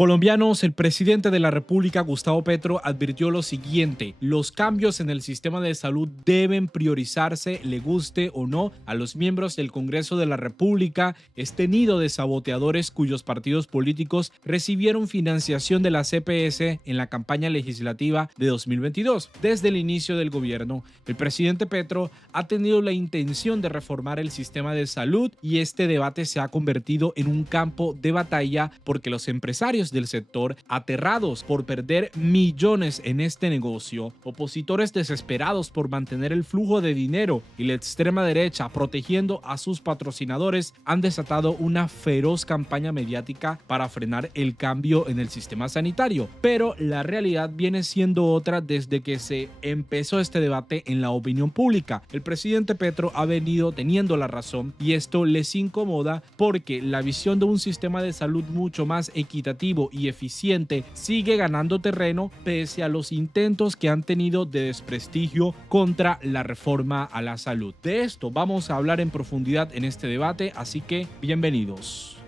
Colombianos, el presidente de la República, Gustavo Petro, advirtió lo siguiente: los cambios en el sistema de salud deben priorizarse, le guste o no a los miembros del Congreso de la República, este nido de saboteadores cuyos partidos políticos recibieron financiación de la CPS en la campaña legislativa de 2022. Desde el inicio del gobierno, el presidente Petro ha tenido la intención de reformar el sistema de salud y este debate se ha convertido en un campo de batalla porque los empresarios del sector, aterrados por perder millones en este negocio, opositores desesperados por mantener el flujo de dinero y la extrema derecha protegiendo a sus patrocinadores, han desatado una feroz campaña mediática para frenar el cambio en el sistema sanitario. Pero la realidad viene siendo otra desde que se empezó este debate en la opinión pública. El presidente Petro ha venido teniendo la razón y esto les incomoda porque la visión de un sistema de salud mucho más equitativo y eficiente sigue ganando terreno pese a los intentos que han tenido de desprestigio contra la reforma a la salud. De esto vamos a hablar en profundidad en este debate, así que bienvenidos.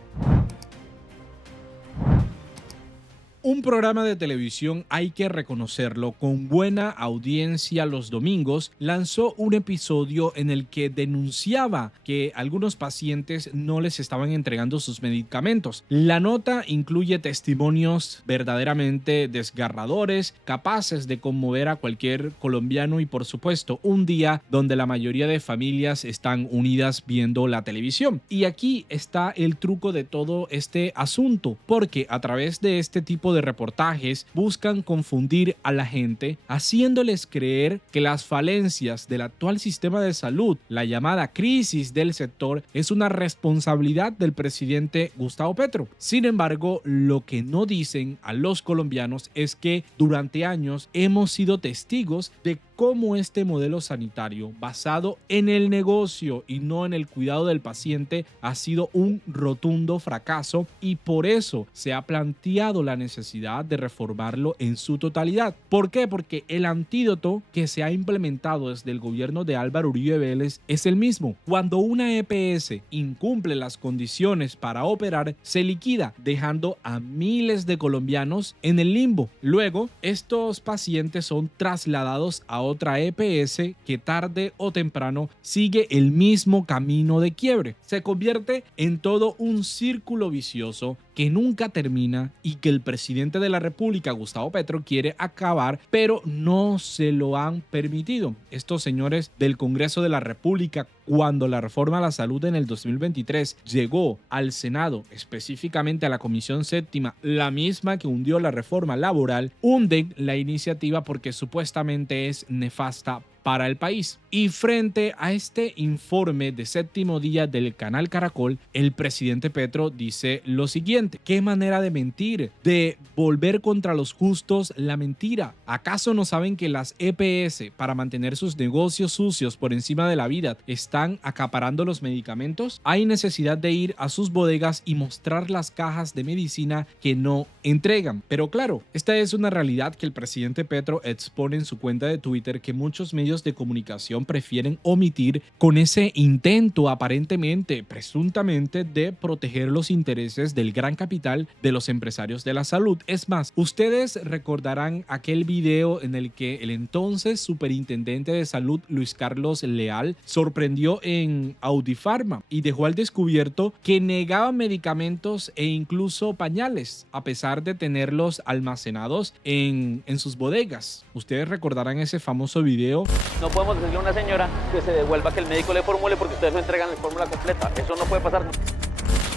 Un programa de televisión, hay que reconocerlo, con buena audiencia los domingos, lanzó un episodio en el que denunciaba que algunos pacientes no les estaban entregando sus medicamentos. La nota incluye testimonios verdaderamente desgarradores, capaces de conmover a cualquier colombiano y, por supuesto, un día donde la mayoría de familias están unidas viendo la televisión. Y aquí está el truco de todo este asunto, porque a través de este tipo de reportajes buscan confundir a la gente, haciéndoles creer que las falencias del actual sistema de salud, la llamada crisis del sector, es una responsabilidad del presidente Gustavo Petro. Sin embargo, lo que no dicen a los colombianos es que durante años hemos sido testigos de cómo este modelo sanitario basado en el negocio y no en el cuidado del paciente ha sido un rotundo fracaso, y por eso se ha planteado la necesidad de reformarlo en su totalidad. ¿Por qué? Porque el antídoto que se ha implementado desde el gobierno de Álvaro Uribe Vélez es el mismo. Cuando una EPS incumple las condiciones para operar, se liquida, dejando a miles de colombianos en el limbo. Luego, estos pacientes son trasladados a otra EPS que tarde o temprano sigue el mismo camino de quiebre. Se convierte en todo un círculo vicioso que nunca termina y que el presidente de la República, Gustavo Petro, quiere acabar, pero no se lo han permitido. Estos señores del Congreso de la República, cuando la reforma a la salud en el 2023 llegó al Senado, específicamente a la Comisión Séptima, la misma que hundió la reforma laboral, hunden la iniciativa porque supuestamente es nefasta para el país. Y frente a este informe de séptimo día del canal Caracol, el presidente Petro dice lo siguiente: ¿qué manera de mentir? De volver contra los justos la mentira. ¿Acaso no saben que las EPS, para mantener sus negocios sucios por encima de la vida, están acaparando los medicamentos? Hay necesidad de ir a sus bodegas y mostrar las cajas de medicina que no entregan. Pero claro, esta es una realidad que el presidente Petro expone en su cuenta de Twitter, que muchos medios de comunicación prefieren omitir, con ese intento aparentemente, presuntamente, de proteger los intereses del gran capital de los empresarios de la salud. Es más, ustedes recordarán aquel video en el que el entonces superintendente de salud, Luis Carlos Leal, sorprendió en Audifarma y dejó al descubierto que negaba medicamentos e incluso pañales, a pesar de tenerlos almacenados en sus bodegas. Ustedes recordarán ese famoso video. No podemos decirle a una señora que se devuelva, que el médico le formule, porque ustedes no entregan la fórmula completa. Eso no puede pasar.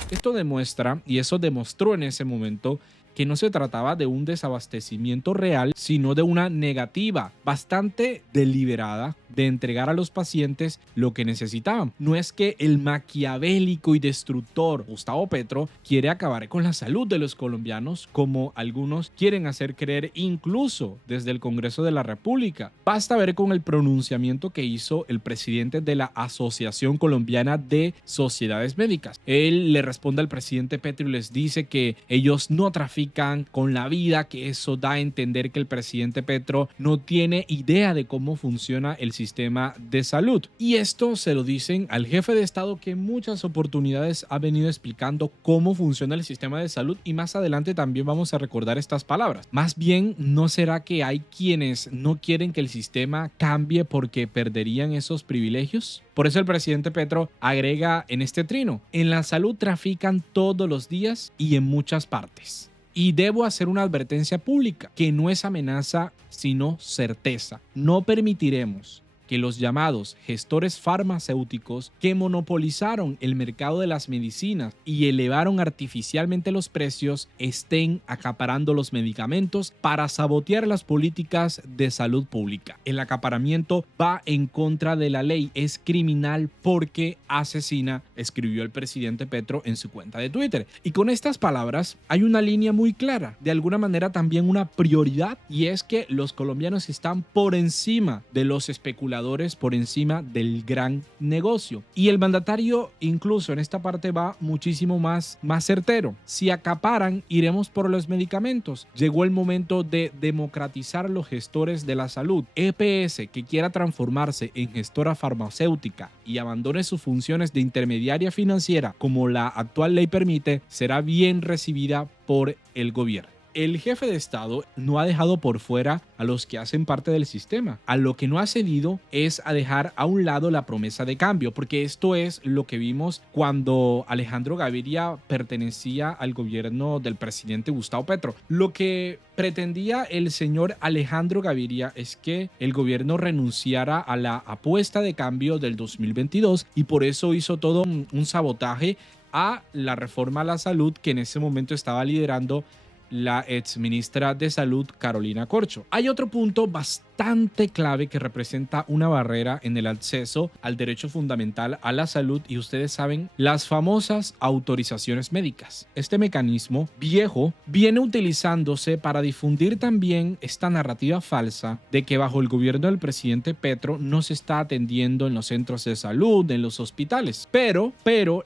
Esto demuestra, y eso demostró en ese momento, que no se trataba de un desabastecimiento real, sino de una negativa bastante deliberada de entregar a los pacientes lo que necesitaban. No es que el maquiavélico y destructor Gustavo Petro quiere acabar con la salud de los colombianos, como algunos quieren hacer creer, incluso desde el Congreso de la República. Basta ver con el pronunciamiento que hizo el presidente de la Asociación Colombiana de Sociedades Médicas. Él le responde al presidente Petro y les dice que ellos no trafican trafican con la vida, que eso da a entender que el presidente Petro no tiene idea de cómo funciona el sistema de salud. Y esto se lo dicen al jefe de Estado, que en muchas oportunidades ha venido explicando cómo funciona el sistema de salud, y más adelante también vamos a recordar estas palabras. Más bien, ¿no será que hay quienes no quieren que el sistema cambie porque perderían esos privilegios? Por eso el presidente Petro agrega en este trino: en la salud trafican todos los días y en muchas partes. Y debo hacer una advertencia pública, que no es amenaza, sino certeza. No permitiremos que los llamados gestores farmacéuticos, que monopolizaron el mercado de las medicinas y elevaron artificialmente los precios, estén acaparando los medicamentos para sabotear las políticas de salud pública. El acaparamiento va en contra de la ley, es criminal porque asesina, escribió el presidente Petro en su cuenta de Twitter. Y con estas palabras hay una línea muy clara, de alguna manera también una prioridad, y es que los colombianos están por encima de los especuladores, por encima del gran negocio. Y el mandatario incluso en esta parte va muchísimo más certero: si acaparan, iremos por los medicamentos. Llegó el momento de democratizar los gestores de la salud. EPS que quiera transformarse en gestora farmacéutica y abandone sus funciones de intermediaria financiera, como la actual ley permite, será bien recibida por el gobierno. El jefe de Estado no ha dejado por fuera a los que hacen parte del sistema. A lo que no ha cedido es a dejar a un lado la promesa de cambio, porque esto es lo que vimos cuando Alejandro Gaviria pertenecía al gobierno del presidente Gustavo Petro. Lo que pretendía el señor Alejandro Gaviria es que el gobierno renunciara a la apuesta de cambio del 2022, y por eso hizo todo un sabotaje a la reforma a la salud que en ese momento estaba liderando la exministra de Salud, Carolina Corcho. Hay otro punto bastante clave que representa una barrera en el acceso al derecho fundamental a la salud, y ustedes saben, las famosas autorizaciones médicas. Este mecanismo viejo viene utilizándose para difundir también esta narrativa falsa de que bajo el gobierno del presidente Petro no se está atendiendo en los centros de salud, en los hospitales. Pero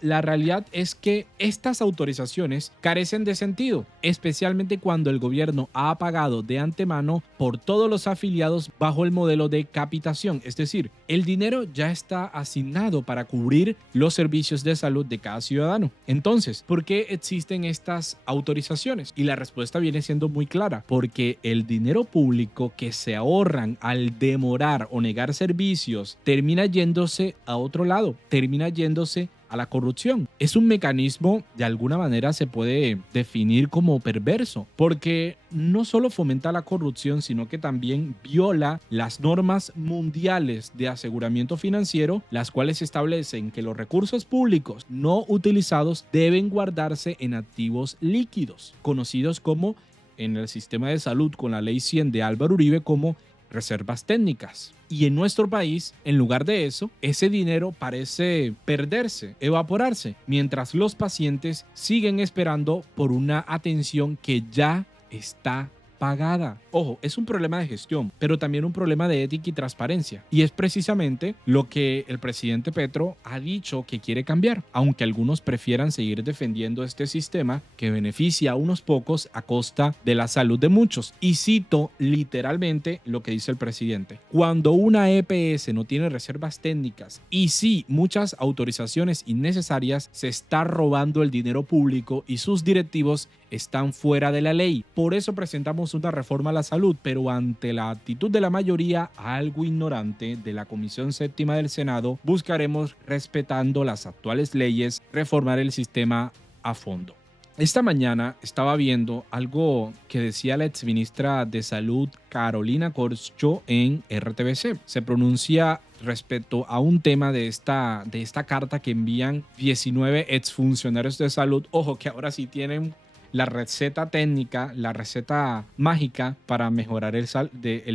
la realidad es que estas autorizaciones carecen de sentido, especialmente cuando el gobierno ha pagado de antemano por todos los afiliados bajo el modelo de capitación. Es decir, el dinero ya está asignado para cubrir los servicios de salud de cada ciudadano. Entonces, ¿por qué existen estas autorizaciones? Y la respuesta viene siendo muy clara: porque el dinero público que se ahorran al demorar o negar servicios termina yéndose a otro lado, termina yéndose a la corrupción. Es un mecanismo, de alguna manera se puede definir como perverso, porque no solo fomenta la corrupción, sino que también viola las normas mundiales de aseguramiento financiero, las cuales establecen que los recursos públicos no utilizados deben guardarse en activos líquidos, conocidos como, en el sistema de salud con la ley 100 de Álvaro Uribe, como reservas técnicas. Y en nuestro país, en lugar de eso, ese dinero parece perderse, evaporarse, mientras los pacientes siguen esperando por una atención que ya está pagada. Ojo, es un problema de gestión, pero también un problema de ética y transparencia. Y es precisamente lo que el presidente Petro ha dicho que quiere cambiar, aunque algunos prefieran seguir defendiendo este sistema que beneficia a unos pocos a costa de la salud de muchos. Y cito literalmente lo que dice el presidente: cuando una EPS no tiene reservas técnicas y sí muchas autorizaciones innecesarias, se está robando el dinero público y sus directivos están fuera de la ley. Por eso presentamos una reforma a la salud, pero ante la actitud de la mayoría algo ignorante de la Comisión Séptima del Senado, buscaremos, respetando las actuales leyes, reformar el sistema a fondo. Esta mañana estaba viendo algo que decía la exministra de Salud, Carolina Corcho, en RTBC. Se pronuncia respecto a un tema de esta carta que envían 19 exfuncionarios de salud. Ojo, que ahora sí tienen la receta técnica, la receta mágica para mejorar el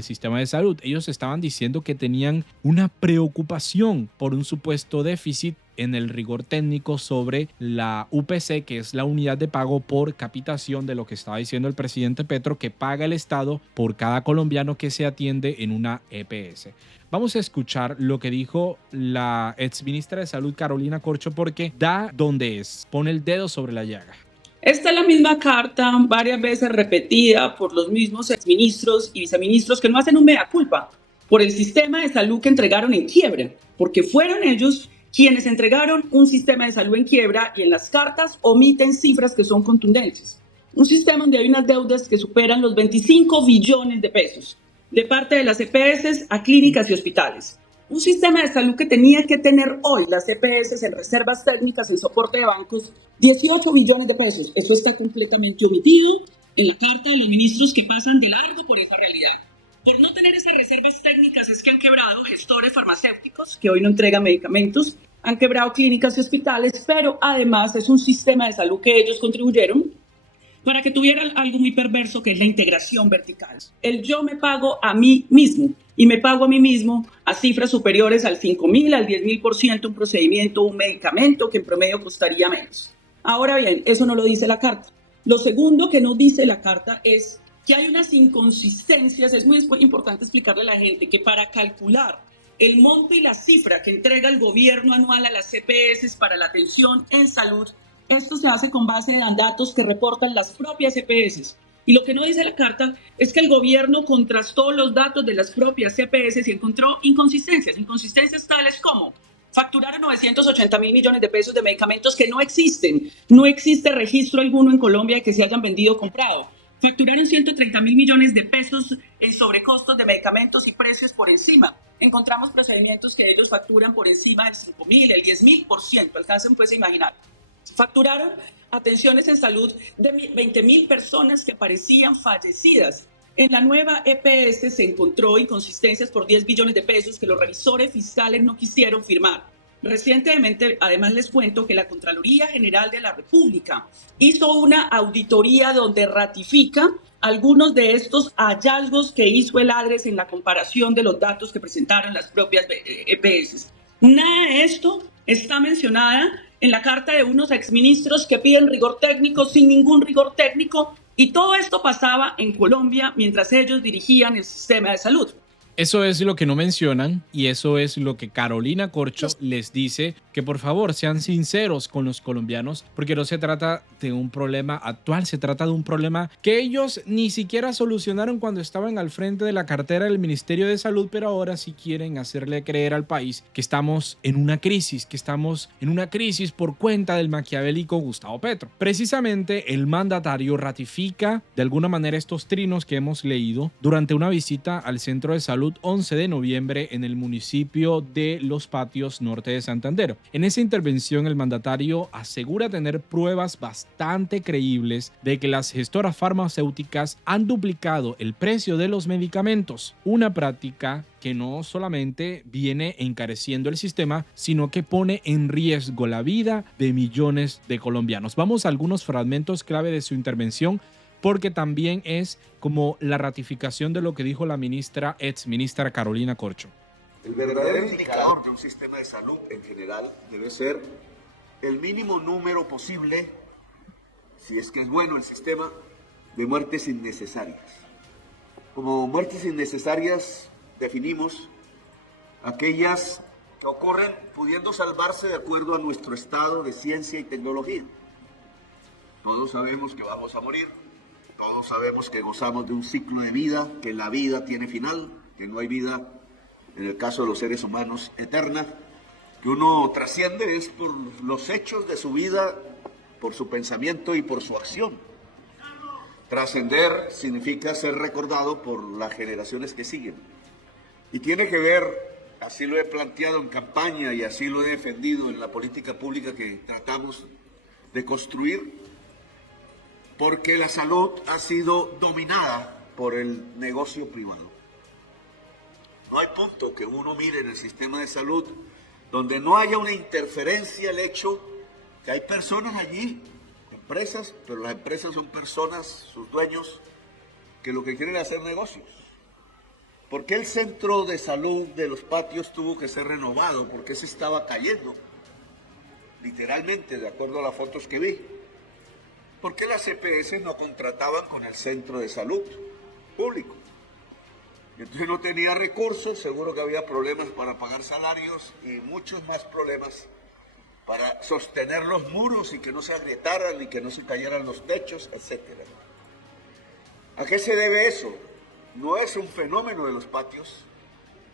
sistema de salud. Ellos estaban diciendo que tenían una preocupación por un supuesto déficit en el rigor técnico sobre la UPC, que es la unidad de pago por capitación, de lo que estaba diciendo el presidente Petro, que paga el Estado por cada colombiano que se atiende en una EPS. Vamos a escuchar lo que dijo la exministra de Salud, Carolina Corcho, porque da donde es, pone el dedo sobre la llaga. Esta es la misma carta, varias veces repetida por los mismos exministros y viceministros que no hacen un mea culpa por el sistema de salud que entregaron en quiebra, porque fueron ellos quienes entregaron un sistema de salud en quiebra y en las cartas omiten cifras que son contundentes. Un sistema donde hay unas deudas que superan los 25 billones de pesos de parte de las EPS a clínicas y hospitales. Un sistema de salud que tenía que tener hoy las EPS en reservas técnicas, en soporte de bancos, 18 billones de pesos. Eso está completamente omitido en la carta de los ministros que pasan de largo por esa realidad. Por no tener esas reservas técnicas es que han quebrado gestores farmacéuticos que hoy no entregan medicamentos, han quebrado clínicas y hospitales, pero además es un sistema de salud que ellos contribuyeron para que tuviera algo muy perverso que es la integración vertical. El yo me pago a mí mismo y me pago a mí mismo a cifras superiores al 5.000, al 10.000% un procedimiento, un medicamento que en promedio costaría menos. Ahora bien, eso no lo dice la carta. Lo segundo que no dice la carta es que hay unas inconsistencias. Es muy importante explicarle a la gente que para calcular el monto y la cifra que entrega el gobierno anual a las EPS para la atención en salud, esto se hace con base en datos que reportan las propias EPS. Y lo que no dice la carta es que el gobierno contrastó los datos de las propias EPS y encontró inconsistencias tales como facturaron 980.000 millones de pesos de medicamentos que no existen. No existe registro alguno en Colombia de que se hayan vendido o comprado. Facturaron 130.000 millones de pesos en sobrecostos de medicamentos y precios por encima. Encontramos procedimientos que ellos facturan por encima del 5.000, el 10.000%. Alcancen pues a imaginar. Facturaron atenciones en salud de 20.000 personas que parecían fallecidas. En la nueva EPS se encontró inconsistencias por 10 billones de pesos que los revisores fiscales no quisieron firmar. Recientemente, además les cuento que la Contraloría General de la República hizo una auditoría donde ratifica algunos de estos hallazgos que hizo el ADRES en la comparación de los datos que presentaron las propias EPS. Nada de esto está mencionada en la carta de unos exministros que piden rigor técnico sin ningún rigor técnico, y todo esto pasaba en Colombia mientras ellos dirigían el sistema de salud. Eso es lo que no mencionan y eso es lo que Carolina Corcho les dice, que por favor sean sinceros con los colombianos, porque no se trata de un problema actual, se trata de un problema que ellos ni siquiera solucionaron cuando estaban al frente de la cartera del Ministerio de Salud, pero ahora sí quieren hacerle creer al país que estamos en una crisis, por cuenta del maquiavélico Gustavo Petro. Precisamente el mandatario ratifica de alguna manera estos trinos que hemos leído durante una visita al Centro de Salud 11 de noviembre en el municipio de Los Patios, norte de Santander. En esa intervención el mandatario asegura tener pruebas bastante creíbles de que las gestoras farmacéuticas han duplicado el precio de los medicamentos, una práctica que no solamente viene encareciendo el sistema, sino que pone en riesgo la vida de millones de colombianos. Vamos a algunos fragmentos clave de su intervención, porque también es como la ratificación de lo que dijo la exministra Carolina Corcho. El verdadero indicador de un sistema de salud en general debe ser el mínimo número posible, si es que es bueno el sistema, de muertes innecesarias. Como muertes innecesarias definimos aquellas que ocurren pudiendo salvarse de acuerdo a nuestro estado de ciencia y tecnología. Todos sabemos que vamos a morir. Todos sabemos que gozamos de un ciclo de vida, que la vida tiene final, que no hay vida, en el caso de los seres humanos, eterna, que uno trasciende es por los hechos de su vida, por su pensamiento y por su acción. Trascender significa ser recordado por las generaciones que siguen. Y tiene que ver, así lo he planteado en campaña y así lo he defendido en la política pública que tratamos de construir, porque la salud ha sido dominada por el negocio privado. No hay punto que uno mire en el sistema de salud donde no haya una interferencia, el hecho que hay personas allí, empresas, pero las empresas son personas, sus dueños, que lo que quieren es hacer negocios. ¿Por qué el centro de salud de Los Patios tuvo que ser renovado? Porque se estaba cayendo, literalmente, de acuerdo a las fotos que vi. ¿Por qué las EPS no contrataban con el centro de salud público? Y entonces no tenía recursos, seguro que había problemas para pagar salarios y muchos más problemas para sostener los muros y que no se agrietaran y que no se cayeran los techos, etc. ¿A qué se debe eso? No es un fenómeno de los patios,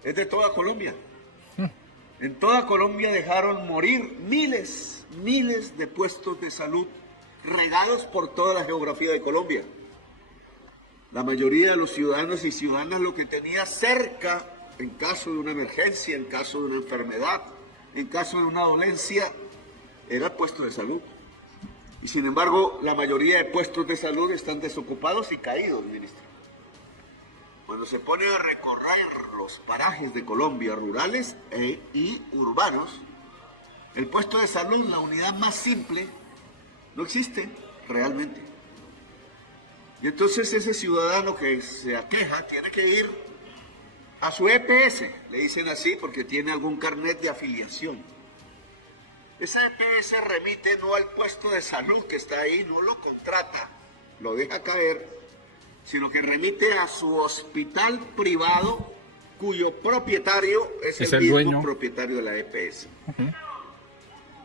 es de toda Colombia. En toda Colombia dejaron morir miles de puestos de salud regados por toda la geografía de Colombia. La mayoría de los ciudadanos y ciudadanas lo que tenía cerca, en caso de una emergencia, en caso de una enfermedad, en caso de una dolencia, era el puesto de salud. Y sin embargo, la mayoría de puestos de salud están desocupados y caídos, ministro. Cuando se pone a recorrer los parajes de Colombia, rurales y urbanos, el puesto de salud, la unidad más simple, no existe realmente. Y entonces ese ciudadano que se aqueja tiene que ir a su EPS, le dicen así porque tiene algún carnet de afiliación. Esa EPS remite no al puesto de salud que está ahí, no lo contrata, lo deja caer, sino que remite a su hospital privado cuyo propietario es el mismo dueño, propietario de la EPS.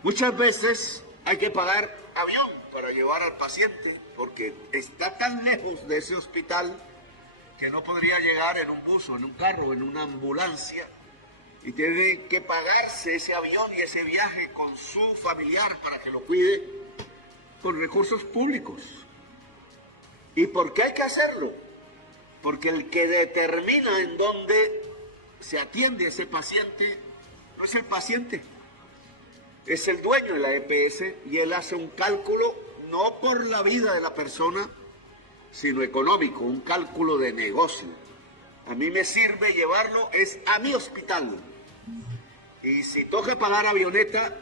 Muchas veces hay que pagar avión para llevar al paciente porque está tan lejos de ese hospital que no podría llegar en un bus o en un carro, en una ambulancia, y tiene que pagarse ese avión y ese viaje con su familiar para que lo cuide con recursos públicos. ¿Y por qué hay que hacerlo? Porque el que determina en dónde se atiende a ese paciente no es el paciente, es el dueño de la EPS, y él hace un cálculo no por la vida de la persona, sino económico, un cálculo de negocio. A mí me sirve llevarlo es a mi hospital. Y si tengo que pagar avioneta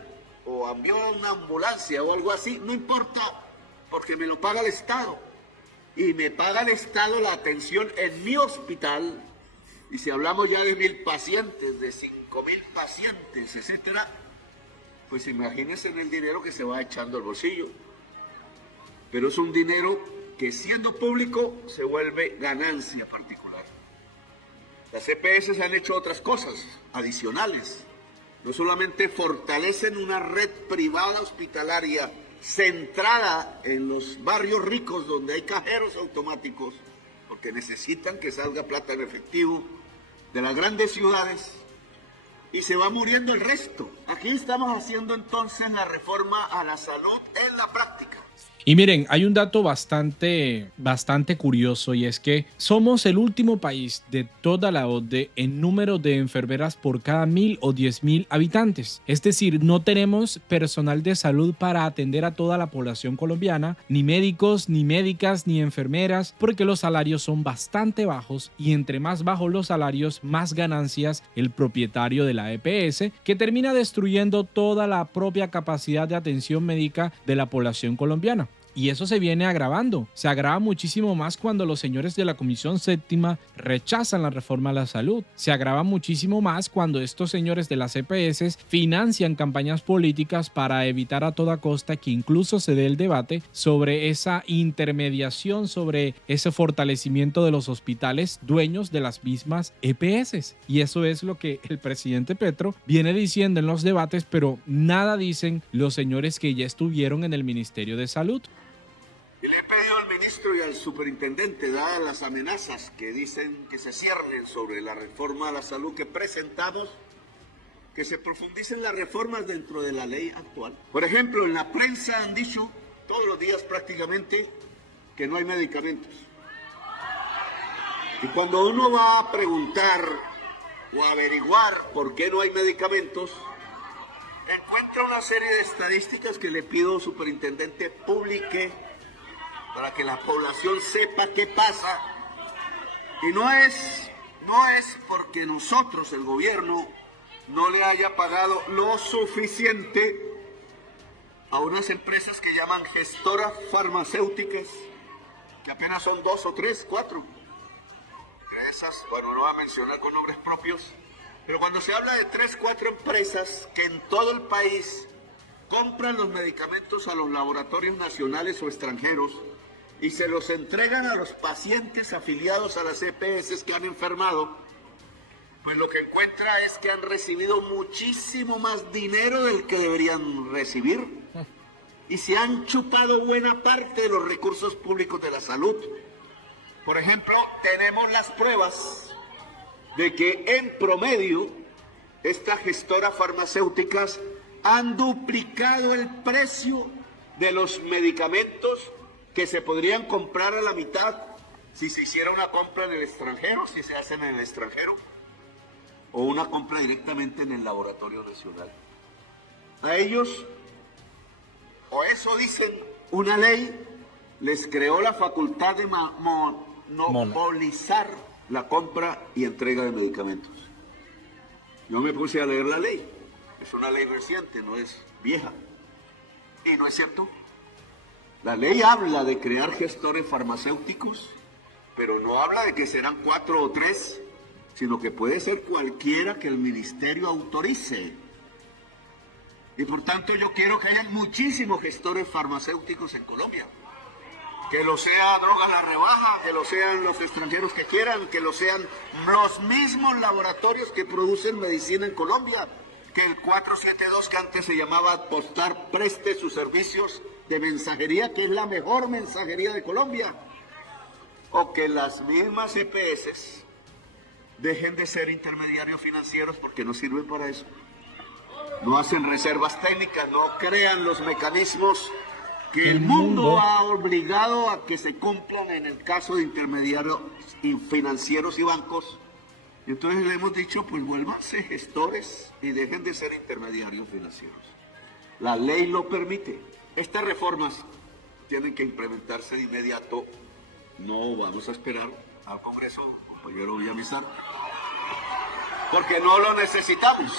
o avión, ambulancia o algo así, no importa, porque me lo paga el Estado. Y me paga el Estado la atención en mi hospital. Y si hablamos ya de 1.000 pacientes, de 5.000 pacientes, etcétera, pues imagínense en el dinero que se va echando al bolsillo. Pero es un dinero que siendo público se vuelve ganancia particular. Las EPS han hecho otras cosas adicionales. No solamente fortalecen una red privada hospitalaria centrada en los barrios ricos donde hay cajeros automáticos, porque necesitan que salga plata en efectivo de las grandes ciudades, y se va muriendo el resto. Aquí estamos haciendo entonces la reforma a la salud en la práctica. Y miren, hay un dato bastante curioso, y es que somos el último país de toda la OCDE en número de enfermeras por cada 1.000 o 10.000 habitantes. Es decir, no tenemos personal de salud para atender a toda la población colombiana, ni médicos, ni médicas, ni enfermeras, porque los salarios son bastante bajos, y entre más bajos los salarios, más ganancias el propietario de la EPS, que termina destruyendo toda la propia capacidad de atención médica de la población colombiana. Y eso se viene agravando. Se agrava muchísimo más cuando los señores de la Comisión Séptima rechazan la reforma a la salud. Se agrava muchísimo más cuando estos señores de las EPS financian campañas políticas para evitar a toda costa que incluso se dé el debate sobre esa intermediación, sobre ese fortalecimiento de los hospitales dueños de las mismas EPS. Y eso es lo que el presidente Petro viene diciendo en los debates, pero nada dicen los señores que ya estuvieron en el Ministerio de Salud. Y le he pedido al ministro y al superintendente, dadas las amenazas que dicen que se ciernen sobre la reforma a la salud que presentamos, que se profundicen las reformas dentro de la ley actual. Por ejemplo, en la prensa han dicho todos los días prácticamente que no hay medicamentos. Y cuando uno va a preguntar o a averiguar por qué no hay medicamentos, encuentra una serie de estadísticas que le pido al superintendente publique para que la población sepa qué pasa. Y no es porque nosotros, el gobierno, no le haya pagado lo suficiente a unas empresas que llaman gestoras farmacéuticas, que apenas son 2 o 3, 4. Entre esas, bueno, no voy a mencionar con nombres propios, pero cuando se habla de 3, 4 empresas que en todo el país compran los medicamentos a los laboratorios nacionales o extranjeros y se los entregan a los pacientes afiliados a las EPS que han enfermado, pues lo que encuentra es que han recibido muchísimo más dinero del que deberían recibir y se han chupado buena parte de los recursos públicos de la salud. Por ejemplo, tenemos las pruebas de que en promedio estas gestoras farmacéuticas han duplicado el precio de los medicamentos que se podrían comprar a la mitad si se hiciera una compra en el extranjero, si se hacen en el extranjero, o una compra directamente en el laboratorio nacional. A ellos, o eso dicen, una ley les creó la facultad de monopolizar la compra y entrega de medicamentos. Yo me puse a leer la ley. Es una ley reciente, no es vieja. Y no es cierto. La ley habla de crear gestores farmacéuticos, pero no habla de que serán 4 o 3, sino que puede ser cualquiera que el ministerio autorice. Y por tanto yo quiero que haya muchísimos gestores farmacéuticos en Colombia. Que lo sea Droga La Rebaja, que lo sean los extranjeros que quieran, que lo sean los mismos laboratorios que producen medicina en Colombia. Que el 472, que antes se llamaba Postar, preste sus servicios de mensajería, que es la mejor mensajería de Colombia. O que las mismas EPS dejen de ser intermediarios financieros porque no sirven para eso. No hacen reservas técnicas, no crean los mecanismos que el mundo ha obligado a que se cumplan en el caso de intermediarios financieros y bancos. Y entonces le hemos dicho, pues vuélvanse gestores y dejen de ser intermediarios financieros. La ley lo permite. Estas reformas tienen que implementarse de inmediato. No vamos a esperar al Congreso, compañero Villamizar, porque no lo necesitamos.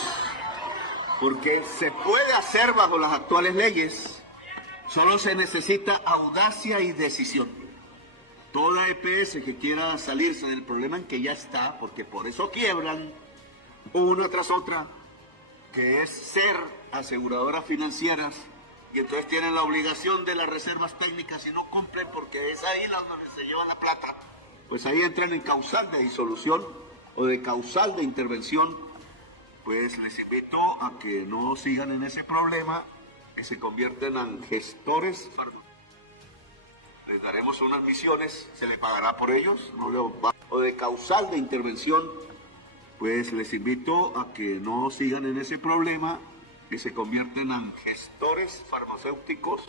Porque se puede hacer bajo las actuales leyes. Solo se necesita audacia y decisión. Toda EPS que quiera salirse del problema en que ya está, porque por eso quiebran una tras otra, que es ser aseguradoras financieras, y entonces tienen la obligación de las reservas técnicas y no cumplen porque es ahí donde se llevan la plata, pues ahí entran en causal de disolución o de causal de intervención. Pues les invito a que no sigan en ese problema, que se convierten en gestores. Les daremos unas misiones, se les pagará por ellos, o de causal de intervención. Pues les invito a que no sigan en ese problema, que se convierten en gestores farmacéuticos.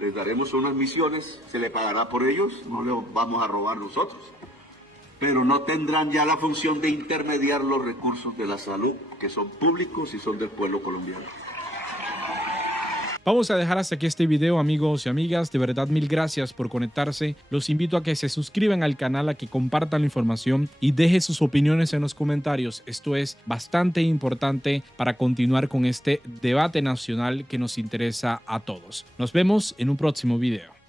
Les daremos unas misiones, se les pagará por ellos, no les vamos a robar nosotros. Pero no tendrán ya la función de intermediar los recursos de la salud, que son públicos y son del pueblo colombiano. Vamos a dejar hasta aquí este video, amigos y amigas. De verdad, mil gracias por conectarse. Los invito a que se suscriban al canal, a que compartan la información y dejen sus opiniones en los comentarios. Esto es bastante importante para continuar con este debate nacional que nos interesa a todos. Nos vemos en un próximo video.